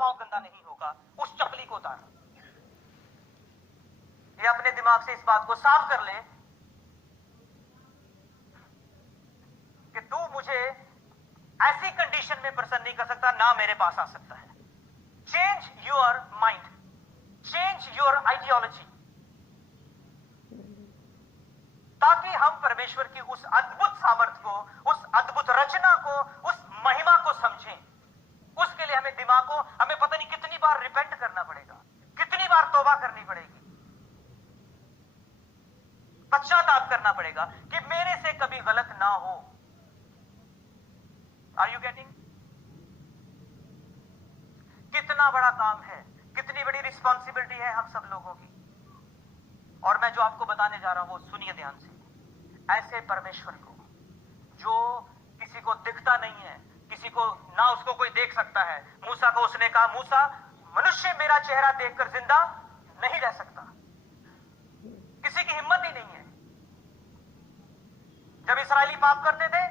पांव गंदा नहीं होगा, उस चपली को उतार। ये अपने दिमाग से इस बात को साफ कर ले कि तू मुझे ऐसी कंडीशन में प्रसन्न नहीं कर सकता, ना मेरे पास आ सकता है। Change your mind, change your ideology, ताकि हम परमेश्वर की उस अद्भुत सामर्थ्य को, उस अद्भुत रचना को, उस महिमा को समझें। उसके लिए हमें दिमाग को, हमें पता नहीं कितनी बार रिपेंट करना पड़ेगा, कितनी बार तौबा करनी पड़ेगी, पश्चाताप करना पड़ेगा कि मेरे से कभी गलत ना हो। Are you getting? कितना बड़ा काम है, कितनी बड़ी रिस्पॉन्सिबिलिटी है हम सब लोगों की। और मैं जो आपको बताने जा रहा हूं वो सुनिए ध्यान से। ऐसे परमेश्वर को जो किसी को दिखता नहीं है, किसी को ना उसको कोई देख सकता है। मूसा को उसने कहा, मूसा मनुष्य मेरा चेहरा देखकर जिंदा नहीं रह सकता। किसी की हिम्मत ही नहीं है। जब इस्राएली पाप करते थे,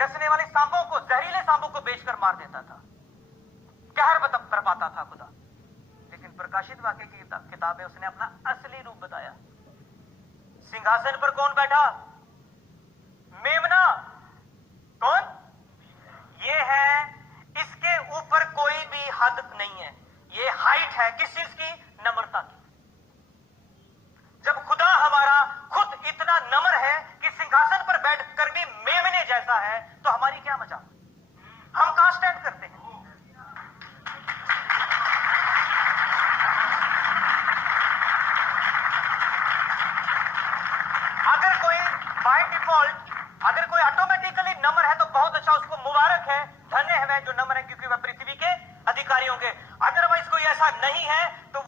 डसने वाले सांपों को, जहरीले सांपों को बेचकर मार देता था, कहर बरपाता था खुदा। लेकिन प्रकाशित वाक्य की किताब में उसने अपना असली रूप बताया। सिंहासन पर कौन बैठा? मेमना। कौन? ये है, इसके ऊपर कोई भी हद नहीं है। ये हाइट है किस चीज की? नम्रता की। जब खुदा हमारा खुद इतना नम्र है कि सिंहासन पर बैठकर भी मेमने जैसा है, तो हमारी क्या मजा? हम कहां स्टैंड करते हैं? अगर कोई बाय डिफॉल्ट, अगर कोई ऑटोमेटिकली नम्र है तो बहुत अच्छा, उसको मुबारक है, धन्य है वह जो नम्र है, क्योंकि वह पृथ्वी के अधिकारी होंगे। अदरवाइज कोई ऐसा नहीं है तो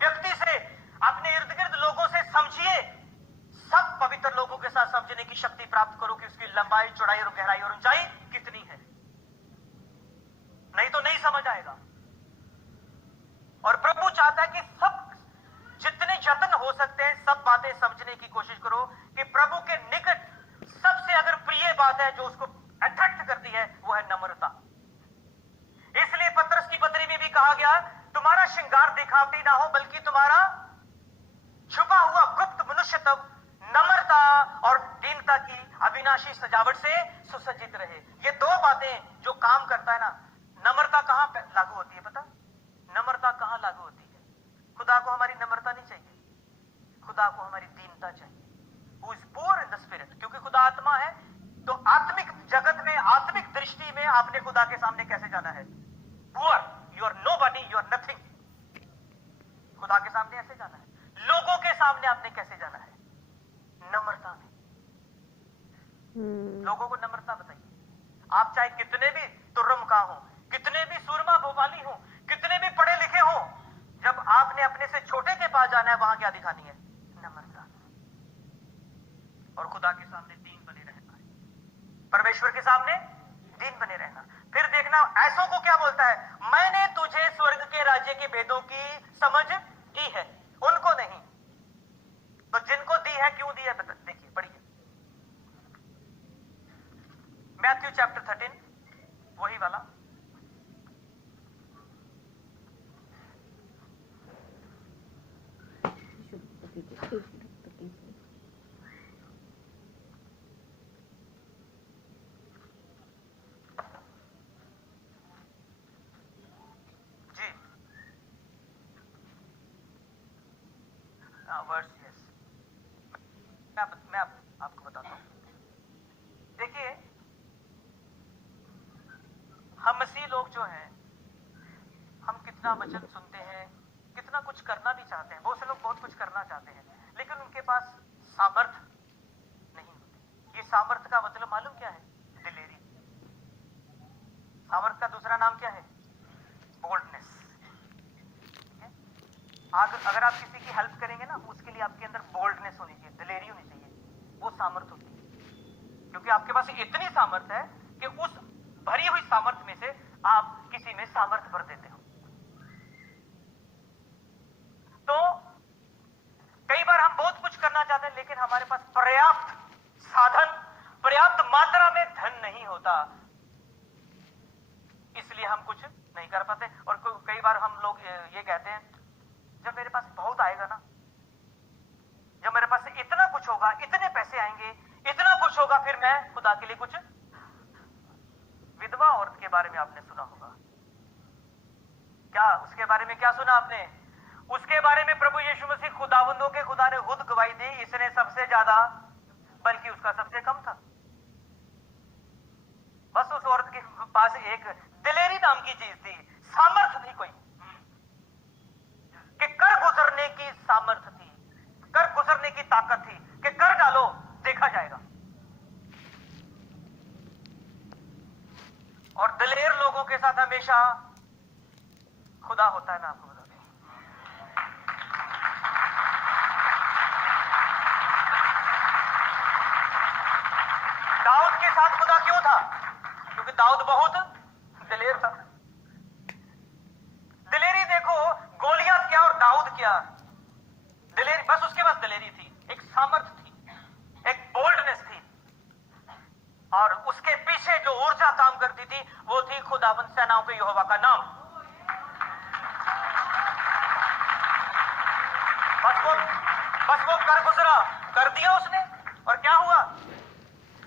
व्यक्ति से, अपने इर्द गिर्द लोगों से समझिए, सब पवित्र लोगों के साथ समझने की शक्ति प्राप्त करो कि उसकी लंबाई, चौड़ाई और गहराई और ऊंचाई कितनी है। नहीं तो नहीं समझ आएगा। और प्रभु चाहता है कि सब जितने यत्न हो सकते हैं सब बातें समझने की कोशिश करो कि प्रभु के निकट सबसे अगर प्रिय बात है जो उसको अट्रैक्ट करती है, वो है नम्रता। इसलिए पतरस की पत्री में भी कहा गया, तुम्हारा श्रृंगार दिखावटी ना हो, बल्कि तुम्हारा छुपा हुआ गुप्त मनुष्य तब नम्रता और दीनता की अविनाशी सजावट से सुसज्जित रहे। ये दो बातें जो काम करता है ना। नम्रता कहां लागू होती है पता? नम्रता कहां लागू होती है? खुदा को हमारी नम्रता नहीं चाहिए, खुदा को हमारी दीनता चाहिए। Who is poor in the spirit, क्योंकि खुदा आत्मा है। तो आत्मिक जगत में, आत्मिक दृष्टि में आपने खुदा के सामने कैसे जाना है? Poor, you are nobody, you are nothing. खुदा के सामने ऐसे जाना है। लोगों के सामने आपने कैसे जाना है? नम्रता में। लोगों को नम्रता बताइए। आप चाहे कितने भी तुर्रमका हो, कितने भी सूरमा भोपाली हो, कितने भी पढ़े लिखे हो, जब आपने अपने से छोटे के पास जाना है, वहां क्या दिखानी है? नम्रता। और खुदा के सामने दीन बने रहना है, परमेश्वर के सामने दीन बने रहना। फिर देखना ऐसों को क्या बोलता है, मैंने तुझे स्वर्ग के राज्य के भेदों की समझ दी है, उनको नहीं। तो जिनको दी है, क्यों दी है? देखिए, पढ़िए मैथ्यू चैप्टर 13, वही वाला। वर्स, यस, मैं आपको बताता हूं। देखिए, हम मसीह लोग जो हैं, हम कितना वचन सुनते हैं, कितना कुछ करना भी चाहते हैं। बहुत से लोग बहुत कुछ करना चाहते हैं, लेकिन उनके पास सामर्थ्य नहीं होती। ये सामर्थ्य का मतलब मालूम क्या है? दिलेरी। सामर्थ्य का दूसरा नाम क्या है? बोल्डनेस। अगर आप किसी की हेल्प करेंगे ना, उसके लिए आपके अंदर बोल्डनेस होनी चाहिए, दिलेरी होनी चाहिए। वो सामर्थ्य होती है, क्योंकि आपके पास इतनी सामर्थ्य है कि उस भरी हुई सामर्थ्य में से आप किसी में सामर्थ्य भर देते हो। तो कई बार हम बहुत कुछ करना चाहते हैं, लेकिन हमारे पास पर्याप्त साधन, पर्याप्त मात्रा में धन नहीं होता, इसलिए हम कुछ नहीं कर पाते। और कई बार हम लोग ये कहते हैं, जब मेरे पास बहुत आएगा ना, जब मेरे पास इतना कुछ होगा, इतने पैसे आएंगे, इतना कुछ होगा, फिर मैं खुदा के लिए कुछ। विधवा औरत के बारे में आपने सुना होगा क्या? उसके बारे में क्या सुना आपने? उसके बारे में प्रभु यीशु मसीह खुदावंदों के खुदा ने खुद गवाही दी, इसने सबसे ज्यादा, बल्कि उसका सबसे कम था। बस उस औरत के पास एक दिलेरी नाम की चीज थी, सामर्थ्य थी कोई, कि कर गुजरने की सामर्थ्य थी, कर गुजरने की ताकत थी, कि कर डालो देखा जाएगा। और दिलेर लोगों के साथ हमेशा खुदा होता है। मैं आपको बता दूं, दाऊद के साथ खुदा क्यों था? क्योंकि दाऊद बहुत दिलेर था। दिलेरी देखो, गोलियत क्या और दाऊद क्या, दिलेरी, बस उसके पास दिलेरी थी, एक सामर्थ्य थी, एक बोल्डनेस थी, और उसके पीछे जो ऊर्जा काम करती थी वो थी खुदावंद सेनाओं के यहोवा का नाम। बस वो कर गुजरा, कर दिया उसने, और क्या हुआ?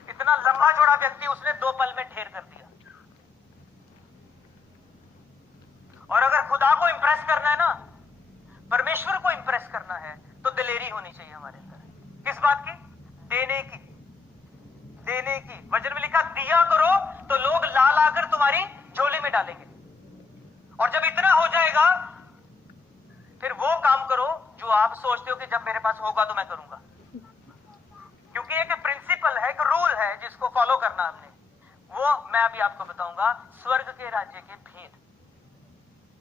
इतना लंबा चौड़ा व्यक्ति उसने 2 पल में ढेर कर दिया। और अगर खुदा को इंप्रेस करना है ना, परमेश्वर को इंप्रेस करना है, तो दिलेरी होनी चाहिए हमारे अंदर। किस बात की? देने की। देने की। वचन में लिखा, दिया करो तो लोग ला लाकर तुम्हारी झोली में डालेंगे। और जब इतना हो जाएगा, फिर वो काम करो जो आप सोचते हो कि जब मेरे पास होगा तो मैं करूंगा। क्योंकि एक प्रिंसिपल है, एक रूल है जिसको फॉलो करना हमने, वो मैं अभी आपको बताऊंगा। स्वर्ग के राज्य के भेद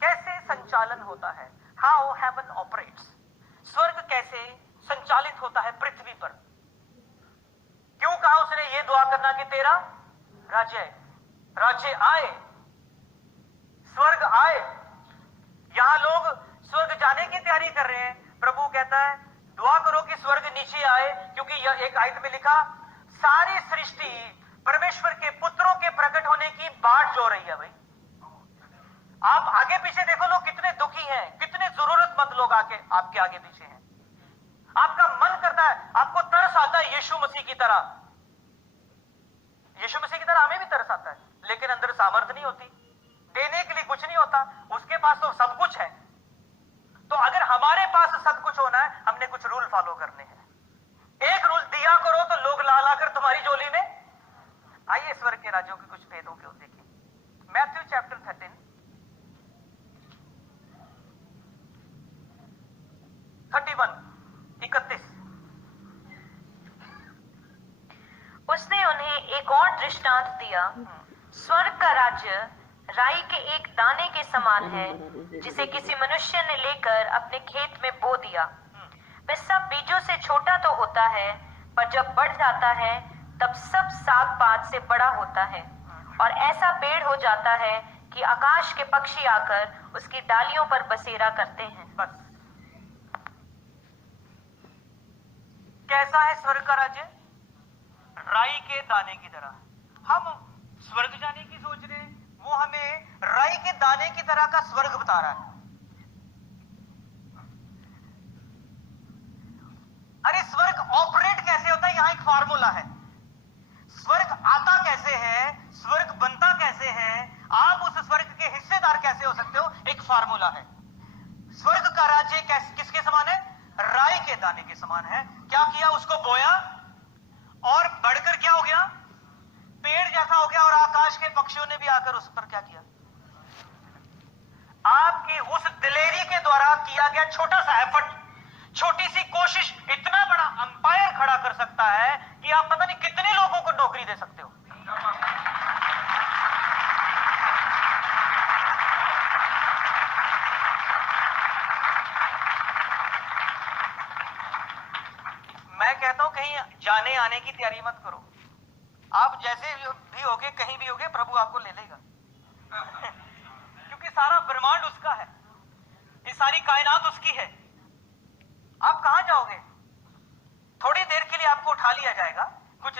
कैसे संचालन होता है, हाउ हेवन ऑपरेट्स। स्वर्ग कैसे संचालित होता है पृथ्वी पर। क्यों कहा उसने ये दुआ करना कि तेरा राज्य आए, स्वर्ग आए। यहां लोग स्वर्ग जाने की तैयारी कर रहे हैं। प्रभु कहता है दुआ करो कि स्वर्ग नीचे आए, क्योंकि यह एक आयत में लिखा, सारी सृष्टि परमेश्वर के पुत्रों के प्रकट होने की बाट जो रही है। भाई आप आगे पीछे देखो, लोग कितने दुखी हैं, कितने जरूरतमंद लोग आपके आगे पीछे हैं। आपका मन करता है, आपको तरस आता है यीशु मसीह की तरह। यीशु मसीह की तरह हमें भी तरस आता है, लेकिन अंदर सामर्थ्य नहीं होती, देने के लिए कुछ नहीं होता। उसके पास तो सब कुछ है। तो अगर हमारे पास सब कुछ होना है, हमने कुछ रूल फॉलो करने हैं। एक रूल, दिया करो तो लोग ला लाकर तुम्हारी झोली में। आइए स्वर्ग के राज्यों के कुछ भेदों को देखें। मैथ्यू चैप्टर 31 31 उसने उन्हें एक और दृष्टांत दिया, स्वर्ग का राज्य राई के एक दाने के समान है, जिसे किसी मनुष्य ने लेकर अपने खेत में बो दिया। वह सब बीजों से छोटा तो होता है, पर जब बढ़ जाता है तब सब साग पात से बड़ा होता है, और ऐसा पेड़ हो जाता है कि आकाश के पक्षी आकर उसकी डालियों पर बसेरा करते हैं। बस कैसा है स्वर्ग का राज्य? राई के दाने की तरह। हम स्वर्ग जाने की सोच रहे हैं, वो हमें राई के दाने की तरह का स्वर्ग बता रहा है। अरे स्वर्ग ऑपरेट कैसे होता है? यहां एक फार्मूला है। स्वर्ग आता कैसे है, स्वर्ग बनता कैसे है, आप उस स्वर्ग के हिस्सेदार कैसे हो सकते हो, एक फार्मूला है। स्वर्ग का राज्य किसके समान है? राई के दाने के समान है। क्या किया? उसको बोया और बढ़कर क्या हो गया? पेड़ जैसा हो गया, और आकाश के पक्षियों ने भी आकर उस पर क्या किया? आपकी उस दिलेरी के द्वारा किया गया छोटा सा एफर्ट, छोटी सी कोशिश इतना बड़ा अंपायर खड़ा कर सकता है कि आप पता नहीं कितने लोगों को नौकरी दे सकते हो। मैं कहता हूं कहीं जाने आने की तैयारी मत करो। आप जैसे भी होगे, कहीं भी होगे, प्रभु आपको ले लेगा। क्योंकि सारा ब्रह्मांड उसका है, ये सारी कायनात उसकी है। आप कहां जाओगे? थोड़ी देर के लिए आपको उठा लिया जाएगा, कुछ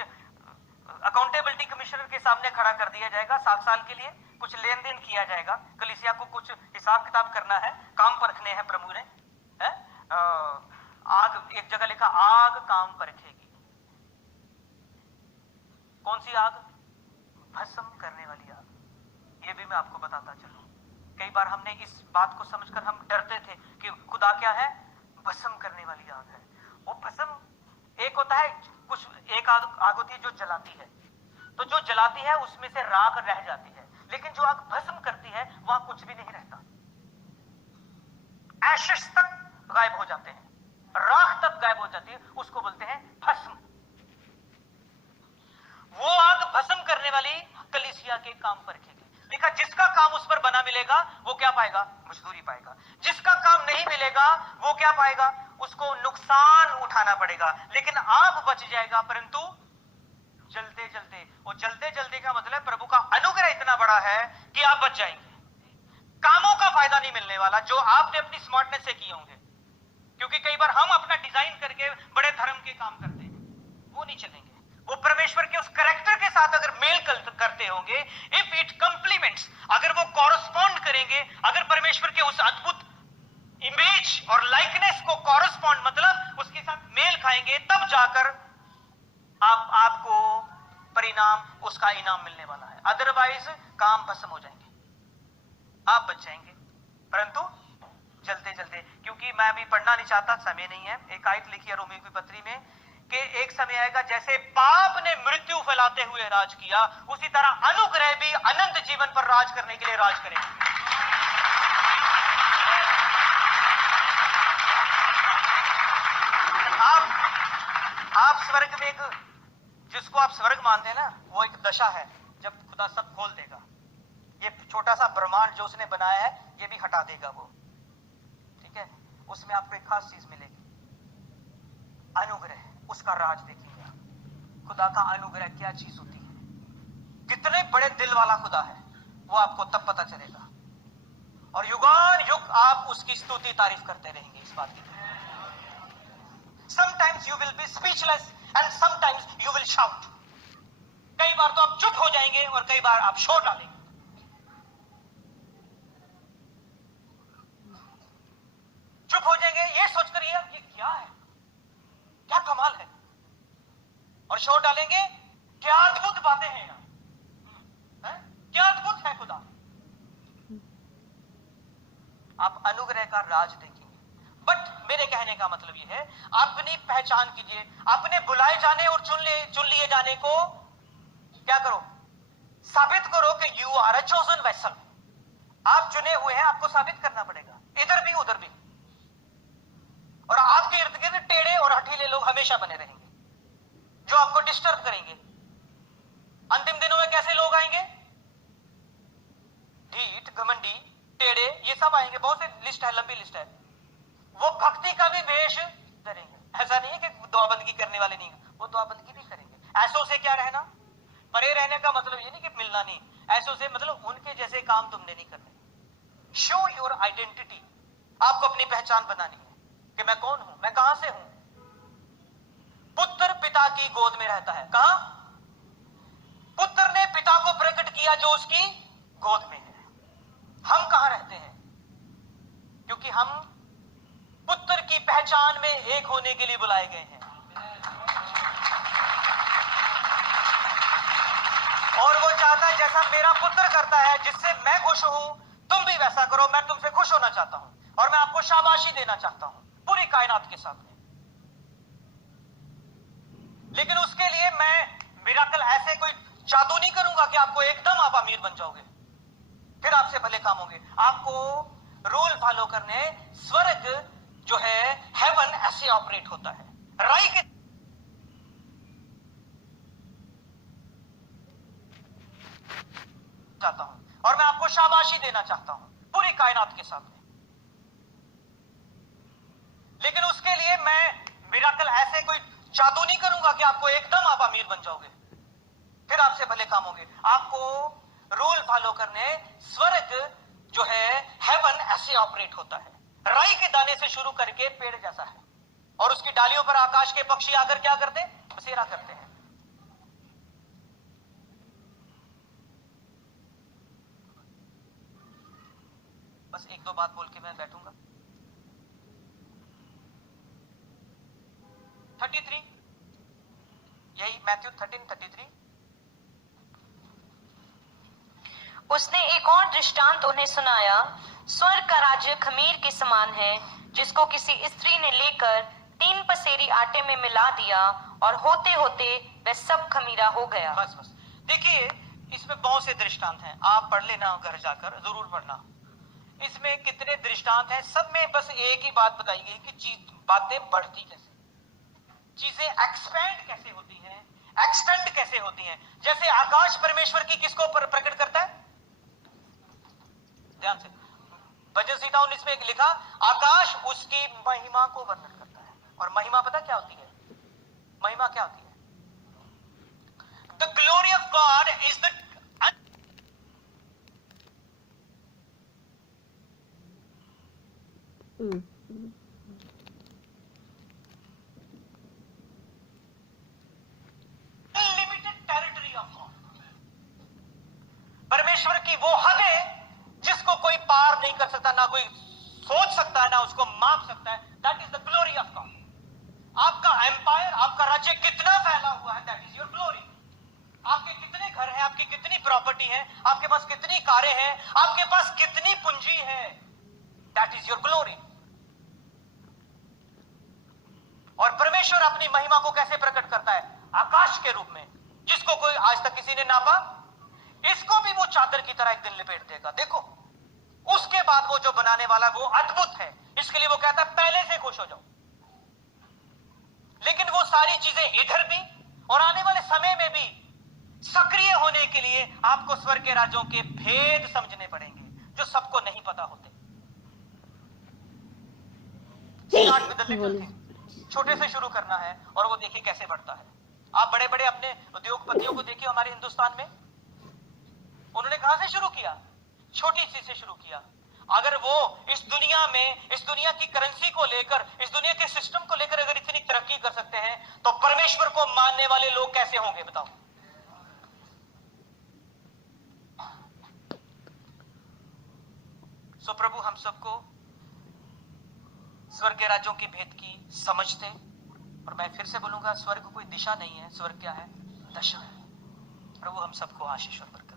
अकाउंटेबिलिटी कमिश्नर के सामने खड़ा कर दिया जाएगा 7 साल के लिए, कुछ लेन देन किया जाएगा, कलीसिया को कुछ हिसाब किताब करना है, काम परखने हैं प्रभु ने, है? आग, एक जगह लिखा आग काम परखेगी। कौन सी आग? भस्म करने वाली आग। ये भी मैं आपको बताता चलूं, कई बार हमने इस बात को समझकर हम डरते थे कि खुदा क्या है? भस्म करने वाली आग है। वो भस्म एक होता है, कुछ एक आग होती है जो जलाती है, तो जो जलाती है उसमें से राख रह जाती है, लेकिन जो आग भस्म करती है वहां कुछ भी नहीं रहता, एशेस तक गायब हो जाते हैं, राख तक गायब हो जाती है, उसको बोलते हैं भस्म। वो आग भस्म करने वाली कलीसिया के काम परखेगी। देखा, जिसका काम उस पर बना मिलेगा वो क्या पाएगा? मजदूरी पाएगा। जिसका काम नहीं मिलेगा वो क्या पाएगा? उसको नुकसान उठाना पड़ेगा, लेकिन आप बच जाएगा, परंतु जलते जलते। और जलते जलते का मतलब प्रभु का अनुग्रह इतना बड़ा है कि आप बच जाएंगे। कामों का फायदा नहीं मिलने वाला जो आपने अपनी स्मार्टनेस से किए होंगे, क्योंकि कई बार हम अपना डिजाइन करके बड़े धर्म के काम करते हैं, वो नहीं चलेंगे। वो परमेश्वर के उस कैरेक्टर के साथ अगर मेल करते होंगे, इफ इट कंप्लीमेंट्स, अगर वो कॉरस्पॉन्ड करेंगे, अगर परमेश्वर के उस अद्भुत इमेज और लाइकनेस को कॉरस्पॉन्ड मतलब उसके साथ मेल खाएंगे, तब जाकर आपको परिणाम, उसका इनाम मिलने वाला है। अदरवाइज काम भस्म हो जाएंगे, आप बच जाएंगे, परंतु जलते जलते। क्योंकि मैं अभी पढ़ना नहीं चाहता, समय नहीं है। एक आयत लिखी है रोमियो की पत्री में कि एक समय आएगा जैसे पाप ने मृत्यु फैलाते हुए राज किया, उसी तरह अनुग्रह भी अनंत जीवन पर राज करने के लिए राज करेगा। आप स्वर्ग में एक, जिसको आप स्वर्ग मानते हैं ना, वो एक दशा है जब खुदा सब खोल देगा। ये छोटा सा ब्रह्मांड जो उसने बनाया है ये भी हटा देगा वो, ठीक है? उसमें आपको एक खास चीज मिलेगी, अनुग्रह, उसका राज देखिएगा। खुदा का अनुग्रह क्या चीज होती है, कितने बड़े दिल वाला खुदा है, वो आपको तब पता चलेगा। और युगान युग आप उसकी स्तुति तारीफ करते रहेंगे इस बात की। Sometimes you will be speechless and sometimes you will shout. कई बार तो आप चुप हो जाएंगे और कई बार आप शोर डालेंगे। चुप हो जाएंगे ये सोचकर ये क्या है, क्या कमाल है, और शोर डालेंगे क्या अद्भुत बातें हैं यार, क्या अद्भुत है खुदा। आप अनुग्रह का राज देखेंगे। बट मेरे कहने का मतलब यह है, अपनी पहचान कीजिए, अपने बुलाए जाने और चुन लिए जाने को क्या करो, साबित करो कि you are a chosen vessel. आप चुने हुए हैं, आपको साबित करना पड़ेगा, इधर भी उधर भी। और आपके इर्द गिर्द टेढ़े और हठीले लोग हमेशा बने रहेंगे जो आपको डिस्टर्ब करेंगे। अंतिम दिनों में कैसे लोग आएंगे? ढीठ, घमंडी, टेढ़े, ये सब आएंगे। बहुत से लिस्ट है, लंबी लिस्ट है। वो भक्ति का भी वेश धरेंगे। ऐसा नहीं है कि दुआबंदगी करने वाले नहीं, वो दुआबंदगी भी करेंगे। ऐसों से क्या रहना, परे रहने का मतलब ये नहीं कि मिलना नहीं, ऐसों से मतलब उनके जैसे काम तुमने नहीं करने। शो योर आइडेंटिटी, आपको अपनी पहचान बनानी है कि मैं कौन हूं, मैं कहां से हूं। पुत्र पिता की गोद में रहता है। कहां? पुत्र ने पिता को प्रकट किया जो उसकी गोद में है। हम कहां रहते हैं? क्योंकि हम पुत्र की पहचान में एक होने के लिए बुलाए गए हैं। और वो चाहता है जैसा मेरा पुत्र करता है, जिससे मैं खुश हूं, तुम भी वैसा करो। मैं तुमसे खुश होना चाहता हूं और मैं आपको शाबाशी देना चाहता हूं पूरी कायनात के सामने। लेकिन उसके लिए मैं मिराकल, ऐसे कोई जादू नहीं करूंगा कि आपको एकदम आप अमीर बन जाओगे, फिर आपसे भले काम होंगे। आपको रूल फॉलो करने, स्वर्ग जो है, हेवन ऐसे ऑपरेट होता है। राई के चाहता हूं और मैं आपको शाबाशी देना चाहता हूं पूरी कायनात के सामने। लेकिन उसके लिए मैं मिराकल, ऐसे कोई जादू नहीं करूंगा कि आपको एकदम आप अमीर बन जाओगे, फिर आपसे भले काम होंगे। आपको रूल फॉलो करने, स्वर्ग जो है, हेवन ऐसे ऑपरेट होता है। राई के दाने से शुरू करके पेड़ जैसा है, और उसकी डालियों पर आकाश के पक्षी आकर क्या करते? बसेरा करते हैं। बस एक दो बात बोल के मैं बैठूंगा। 33, यही मैथ्यू 13:33। उसने एक और दृष्टांत उन्हें सुनाया, स्वर्ग का राज्य खमीर के समान है, जिसको किसी स्त्री ने लेकर 3 पसेरी आटे में मिला दिया, और होते होते वह सब खमीरा हो गया। बस बस देखिए, इसमें बहुत से दृष्टांत हैं, आप पढ़ लेना घर जाकर, जरूर पढ़ना। इसमें कितने दृष्टांत हैं, सब में बस एक ही बात बताई गई कि बातें बढ़ती कैसे, चीजें एक्सपेंड कैसे होती हैं, एक्सटेंड कैसे होती हैं। जैसे आकाश परमेश्वर की किसको प्रकट करता है, ध्यान से, भजन संहिता 19 में लिखा, आकाश उसकी महिमा को वर्णन करता है। और महिमा पता क्या होती है, महिमा क्या होती है? The glory of God is the unlimited territory of God. परमेश्वर की वो हद है जिसको कोई पार नहीं कर सकता, ना कोई सोच सकता है, ना उसको माप सकता है। That is the glory of God. आपका एम्पायर, आपका राज्य कितना फैला हुआ है, दैट इज योर ग्लोरी। आपके कितने घर हैं, आपकी कितनी प्रॉपर्टी है, आपके पास कितनी कारें हैं, आपके पास कितनी पूंजी है, दैट इज योर ग्लोरी। और परमेश्वर अपनी महिमा को कैसे प्रकट करता है? आकाश के रूप में, जिसको कोई आज तक किसी ने नापा। इसको भी वो चादर की तरह एक दिन लपेट देगा। देखो, उसके बाद वो जो बनाने वाला वो अद्भुत है, इसके लिए वो कहता है पहले से खुश हो जाओ। लेकिन वो सारी चीजें इधर भी और आने वाले समय में भी सक्रिय होने के लिए आपको स्वर्ग के राज्यों के भेद समझने पड़ेंगे, जो सबको नहीं पता होते। Start with the little thing, छोटे से शुरू करना है, और वो देखिए कैसे बढ़ता है। आप बड़े बड़े अपने उद्योगपतियों को देखिए हमारे हिंदुस्तान में, उन्होंने कहां से शुरू किया? छोटी सी से शुरू किया। अगर वो इस दुनिया में, इस दुनिया की करेंसी को लेकर, इस दुनिया के सिस्टम को लेकर अगर इतनी तरक्की कर सकते हैं, तो परमेश्वर को मानने वाले लोग कैसे होंगे बताओ। सो प्रभु हम सबको स्वर्ग के राज्यों के भेद की समझते, और मैं फिर से बोलूंगा, स्वर्ग कोई दिशा नहीं है, स्वर्ग क्या है? दशा है। प्रभु हम सबको आशीष और बरकत